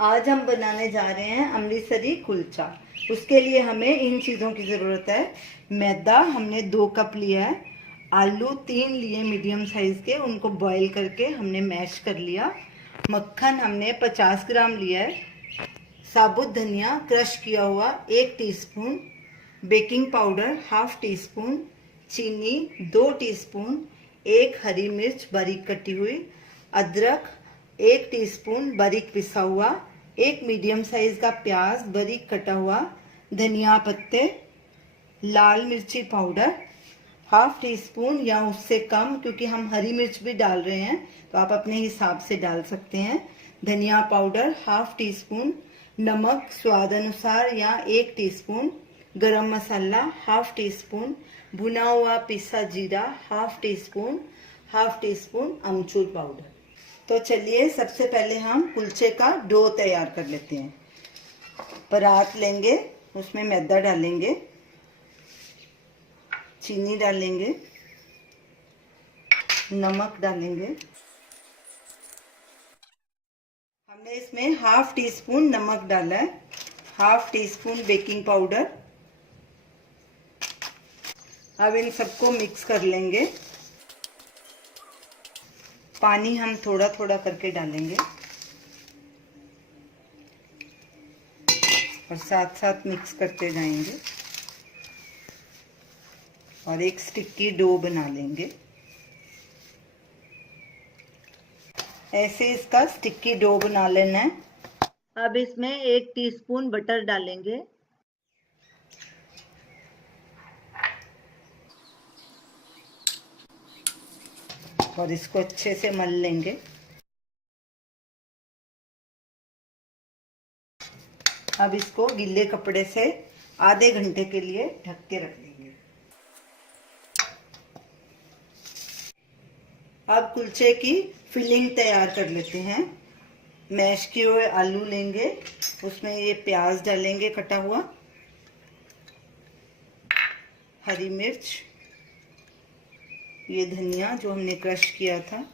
आज हम बनाने जा रहे हैं अमृतसरी कुलचा। उसके लिए हमें इन चीज़ों की ज़रूरत है। मैदा हमने 2 कप लिया है। आलू 3 लिए मीडियम साइज़ के, उनको बॉईल करके हमने मैश कर लिया। मक्खन हमने 50 ग्राम लिया है। साबुत धनिया क्रश किया हुआ 1 teaspoon, baking powder half tea spoon, चीनी 2 टीस्पून, 1 हरी मिर्च बारीक कटी हुई, अदरक 1 टीस्पून बारीक पिसा हुआ, 1 मीडियम साइज का प्याज बारीक कटा हुआ, धनिया पत्ते, लाल मिर्ची पाउडर हाफ टी स्पून या उससे कम, क्योंकि हम हरी मिर्च भी डाल रहे हैं तो आप अपने हिसाब से डाल सकते हैं। धनिया पाउडर हाफ टी स्पून, नमक स्वाद अनुसार या 1 टीस्पून, गरम मसाला हाफ टी स्पून, भुना हुआ पिसा जीरा हाफ टी स्पून अमचूर पाउडर। तो चलिए सबसे पहले हम कुलचे का डो तैयार कर लेते हैं। परात लेंगे, उसमें मैदा डालेंगे, चीनी डालेंगे, नमक डालेंगे। हमने इसमें हाफ टी स्पून नमक डाला है, half tea spoon baking powder. अब इन सबको मिक्स कर लेंगे। पानी हम थोड़ा थोड़ा करके डालेंगे और साथ साथ मिक्स करते जाएंगे और एक स्टिकी डो बना लेंगे। ऐसे इसका स्टिकी डो बना लेना है। अब इसमें 1 टीस्पून बटर डालेंगे और इसको अच्छे से मल लेंगे। अब इसको गीले कपड़े से आधे घंटे के लिए ढक के रख देंगे। अब कुलचे की फिलिंग तैयार कर लेते हैं। मैश किए हुए आलू लेंगे, उसमें ये प्याज डालेंगे कटा हुआ, हरी मिर्च, ये धनिया जो हमने क्रश किया था,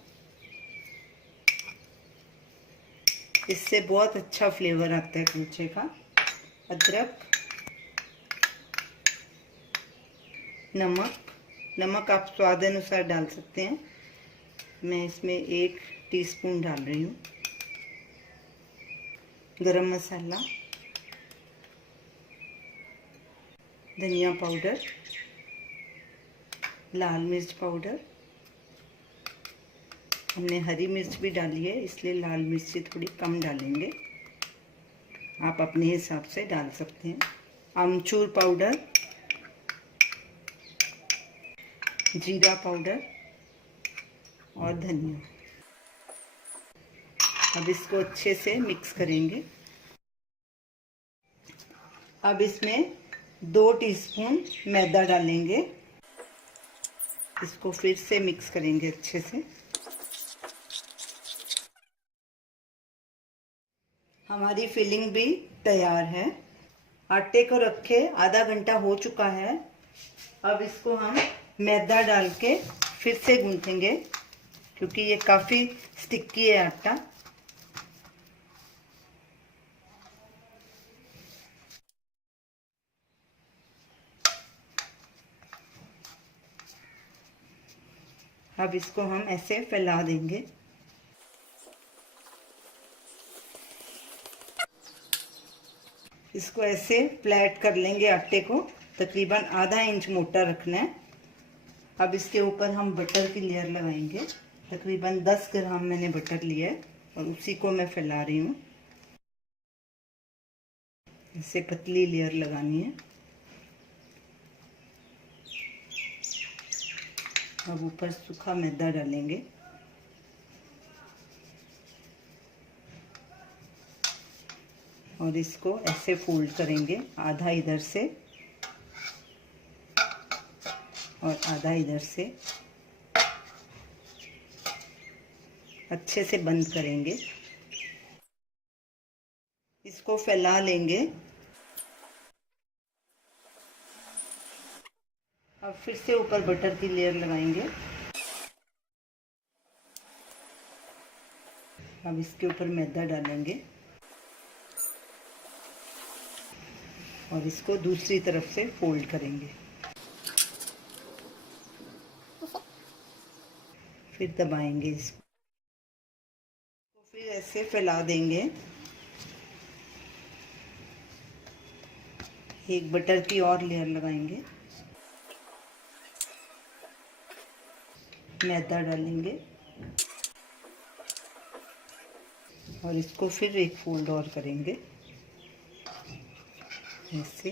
इससे बहुत अच्छा फ्लेवर आता है कुलचे का, अदरक, नमक आप स्वाद अनुसार डाल सकते हैं। मैं इसमें 1 टीस्पून डाल रही हूँ। गरम मसाला, धनिया पाउडर, लाल मिर्च पाउडर, हमने हरी मिर्च भी डाली है इसलिए लाल मिर्ची थोड़ी कम डालेंगे, आप अपने हिसाब से डाल सकते हैं। अमचूर पाउडर, जीरा पाउडर और धनिया। अब इसको अच्छे से मिक्स करेंगे। अब इसमें 2 टीस्पून मैदा डालेंगे, इसको फिर से मिक्स करेंगे अच्छे से। हमारी फिलिंग भी तैयार है। आटे को रखे आधा घंटा हो चुका है। अब इसको हम मैदा डाल के फिर से गूंथेंगे, क्योंकि ये काफ़ी स्टिकी है आटा। अब इसको हम ऐसे फैला देंगे। इसको ऐसे फ्लैट कर लेंगे आटे को, तकरीबन आधा इंच मोटा रखना है। अब इसके ऊपर हम बटर की लेयर लगाएंगे। तकरीबन 10 ग्राम मैंने बटर लिया है और उसी को मैं फैला रही हूँ। इससे पतली लेयर लगानी है। अब ऊपर सूखा मैदा डालेंगे। और इसको ऐसे फोल्ड करेंगे, आधा इधर से और आधा इधर से, अच्छे से बंद करेंगे। इसको फैला लेंगे। अब फिर से ऊपर बटर की लेयर लगाएंगे। अब इसके ऊपर मैदा डालेंगे। और इसको दूसरी तरफ से फोल्ड करेंगे, फिर दबाएंगे इसको, फिर ऐसे फैला देंगे। एक बटर की और लेयर लगाएंगे, मैदा डालेंगे और इसको फिर एक फोल्ड और करेंगे ऐसे,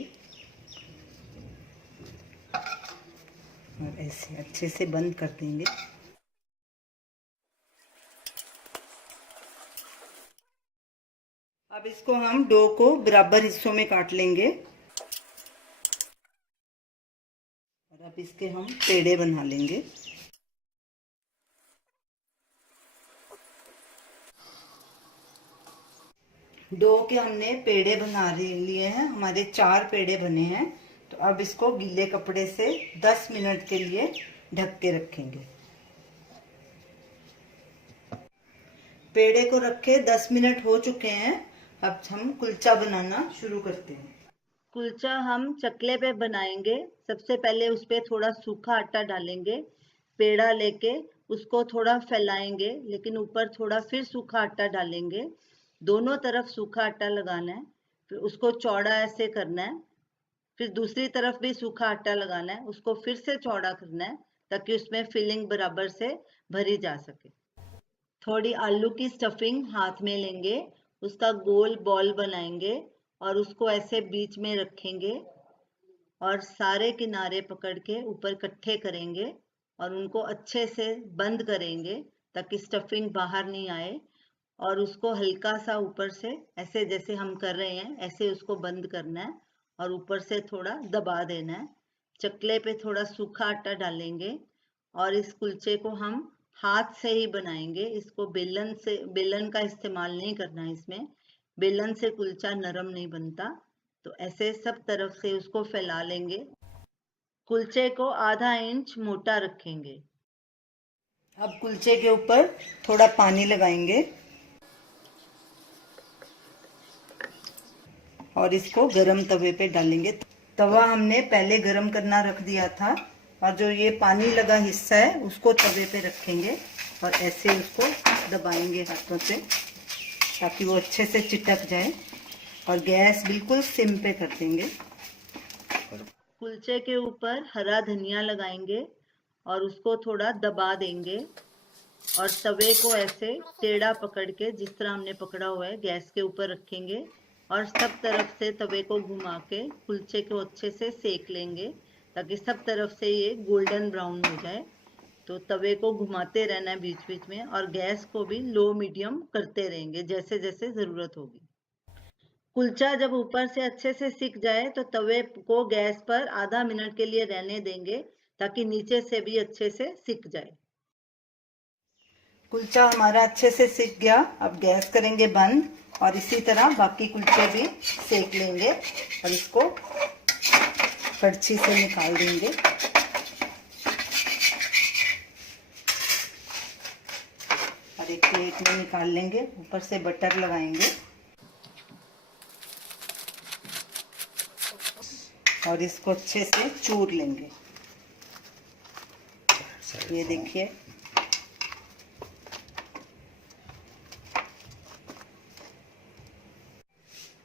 और ऐसे अच्छे से बंद कर देंगे। अब इसको हम डो को बराबर हिस्सों में काट लेंगे और अब इसके हम पेड़े बना लेंगे। डो के हमने पेड़े बना लिए हैं, हमारे 4 पेड़े बने हैं। तो अब इसको गीले कपड़े से 10 मिनट के लिए ढक के रखेंगे। पेड़े को रखे 10 मिनट हो चुके हैं। अब हम कुलचा बनाना शुरू करते हैं। कुलचा हम चकले पे बनाएंगे। सबसे पहले उस पे थोड़ा सूखा आटा डालेंगे, पेड़ा लेके उसको थोड़ा फैलाएंगे, लेकिन ऊपर थोड़ा फिर सूखा आटा डालेंगे। दोनों तरफ सूखा आटा लगाना है, फिर उसको चौड़ा ऐसे करना है, फिर दूसरी तरफ भी सूखा आटा लगाना है, उसको फिर से चौड़ा करना है ताकि उसमें फिलिंग बराबर से भरी जा सके। थोड़ी आलू की स्टफिंग हाथ में लेंगे, उसका गोल बॉल बनाएंगे और उसको ऐसे बीच में रखेंगे और सारे किनारे पकड़ के ऊपर इकट्ठे करेंगे और उनको अच्छे से बंद करेंगे ताकि स्टफिंग बाहर नहीं आए। और उसको हल्का सा ऊपर से ऐसे जैसे हम कर रहे हैं ऐसे उसको बंद करना है और ऊपर से थोड़ा दबा देना है। चकले पे थोड़ा सूखा आटा डालेंगे और इस कुलचे को हम हाथ से ही बनाएंगे। इसको बेलन का इस्तेमाल नहीं करना है। इसमें बेलन से कुलचा नरम नहीं बनता। तो ऐसे सब तरफ से उसको फैला लेंगे। कुलचे को आधा इंच मोटा रखेंगे। अब कुलचे के ऊपर थोड़ा पानी लगाएंगे और इसको गरम तवे पे डालेंगे। तवा हमने पहले गरम करना रख दिया था और जो ये पानी लगा हिस्सा है उसको तवे पे रखेंगे और ऐसे उसको दबाएंगे हाथों से ताकि वो अच्छे से चिटक जाए और गैस बिल्कुल सिम पे कर देंगे। कुलचे के ऊपर हरा धनिया लगाएंगे और उसको थोड़ा दबा देंगे और तवे को ऐसे टेढ़ा पकड़ के जिस तरह हमने पकड़ा हुआ है गैस के ऊपर रखेंगे और सब तरफ से तवे को घुमा के कुलचे को अच्छे से सेक लेंगे ताकि सब तरफ से ये गोल्डन ब्राउन हो जाए। तो तवे को घुमाते रहना है बीच बीच में और गैस को भी लो मीडियम करते रहेंगे जैसे जैसे ज़रूरत होगी। कुलचा जब ऊपर से अच्छे से सिक जाए तो तवे को गैस पर आधा मिनट के लिए रहने देंगे ताकि नीचे से भी अच्छे से सिक जाए। कुलचा हमारा अच्छे से सिक गया। अब गैस करेंगे बंद और इसी तरह बाकी कुलचे भी सेक लेंगे और इसको कड़छी से निकाल देंगे। और एक प्लेट में निकाल लेंगे, ऊपर से बटर लगाएंगे और इसको अच्छे से चूर लेंगे। ये देखिए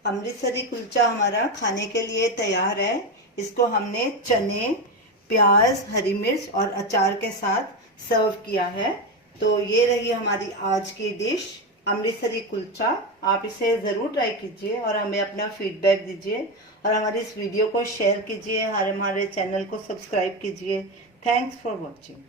अमृतसरी कुलचा हमारा खाने के लिए तैयार है। इसको हमने चने, प्याज, हरी मिर्च और अचार के साथ सर्व किया है। तो ये रही हमारी आज की डिश अमृतसरी कुलचा। आप इसे ज़रूर ट्राई कीजिए और हमें अपना फीडबैक दीजिए और हमारी इस वीडियो को शेयर कीजिए और हमारे चैनल को सब्सक्राइब कीजिए। Thanks for watching.